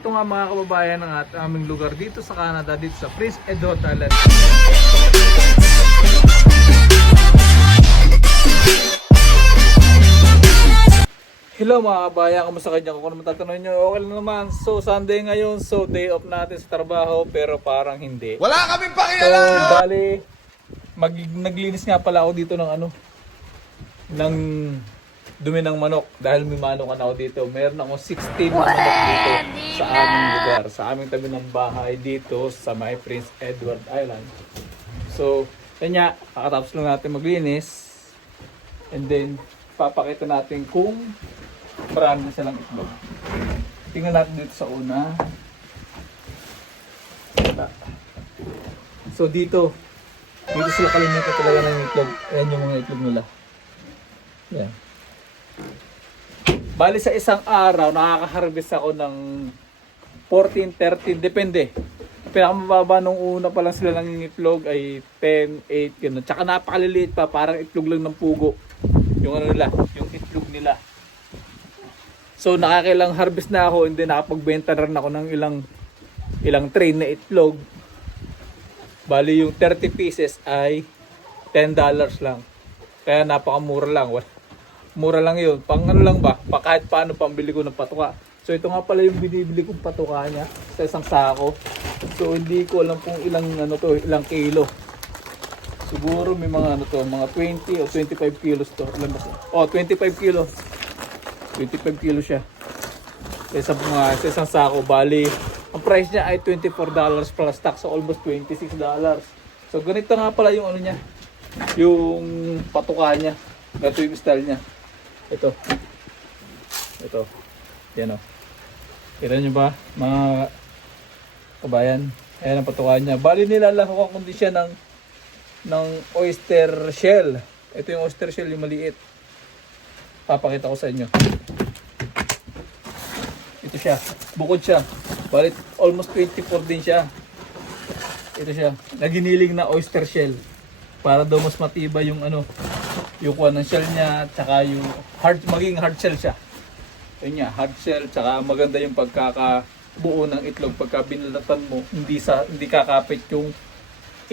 ito nga mga kababayan ng at aming lugar dito sa Canada, dito sa Prince Edward Island. Hello mga kabayan, kamusta kayo? Kung naman tatanungin nyo, okay lang naman. So Sunday ngayon, so day off natin sa trabaho, pero parang hindi. Wala kaming So, pakialam! bali, mag, naglinis nga pala ako dito ng ano, ng dumi ng manok. Dahil may manok ako dito. Meron akong 16 na manok dito sa aming lugar. Sa aming tabi ng bahay dito sa My Prince Edward Island. So, kanya, kakatapos lang natin maglinis. And then, papakita natin kung marami na silang itlog. Tingnan natin dito sa una. So dito, dito sila kalimitan talaga ng itlog. Ayan yung mga itlog nila. Yan. Bali sa isang araw, nakaka-harvest ako ng 14, 13, depende. Pinakamababa nung una pa lang sila ng itlog ay 10, 8, gano'n. Tsaka napakaliliit pa, parang itlog lang ng pugo. Yung ano nila, yung itlog nila. So nakakilang harvest na ako and then nakapagbenta na rin ako ng ilang ilang tray na itlog. Bali yung 30 pieces ay 10 dollars lang. Kaya napakamura lang. Wal- Mura lang yun. Pang ano lang ba? Pa kahit paano pambili ko ng patuka. So ito nga pala yung binibili kong patuka niya sa isang sako. So hindi ko alam kung ilang ano to, ilang kilo. Siguro may mga ano to, mga 20 o 25 kilos to. Ilan ba? Oh, 25 kilos. 25 kilos siya. Sa isang, mga, sa isang sako, bali, ang price niya ay $24 plus tax, so almost $26. So ganito nga pala yung ano niya, yung patuka niya. Ganito yung style niya. Ito. Ito. Yan o. Kita niyo ba, mga kabayan? Ayan ang patuka niya. Bali nilalahukan kundi siya ng, ng oyster shell. Ito yung oyster shell, yung maliit. Papakita ko sa inyo. Ito siya. Bukod siya. Balit almost 24 din siya. Ito siya. Naginiling na oyster shell. Para daw mas matibay yung ano, yung kuha ng shell niya, tsaka yung hard, maging hard shell siya. Yun niya, hard shell, tsaka maganda yung pagkakabuo ng itlog pagka binalatan mo, hindi sa hindi kakapit yung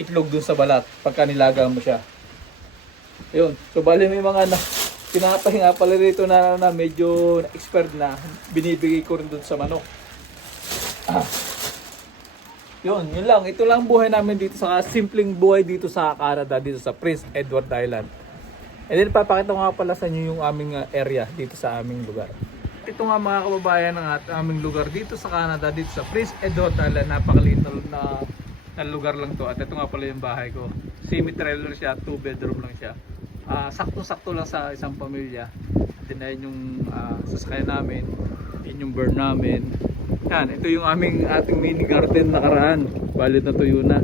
itlog dun sa balat pagka nilaga mo siya. Yun. So bali may mga na pinapahinga pala rito na, na medyo expert na binibigay ko rin dun sa manok. Ah. Yun, yun lang. Ito lang buhay namin dito sa simpleng buhay dito sa Canada, dito sa Prince Edward Island. And then papakita ko nga pala sa inyo yung aming uh, area dito sa aming lugar. Ito nga mga kababayan ng at aming lugar dito sa Canada, dito sa Prince Edward Island. Napakaliit na, na, lugar lang to. At ito nga pala yung bahay ko. Semi-trailer siya, 2 bedroom lang siya. Ah, sakto-sakto lang sa isang pamilya. Then ayun yung ah, sasakyan namin. Yun yung burn namin. Yan, ito yung aming ating mini garden nakaraan. Valid na tuyo na.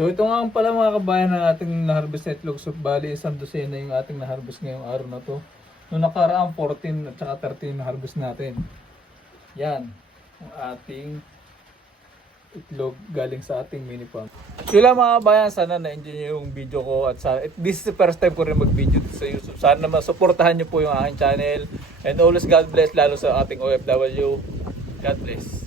So ito nga pala mga kabayan ng ating na-harvest na itlog. So bali isang dosena yung ating na-harvest ngayong araw na to. Noong nakaraan 14 at saka 13 na harvest natin. Yan. Ang ating itlog galing sa ating mini farm. So yun mga kabayan, sana na-enjoy nyo yung video ko at sa this is the first time ko rin mag-video sa YouTube. Sana naman supportahan nyo po yung aking channel and always God bless lalo sa ating OFW. God bless.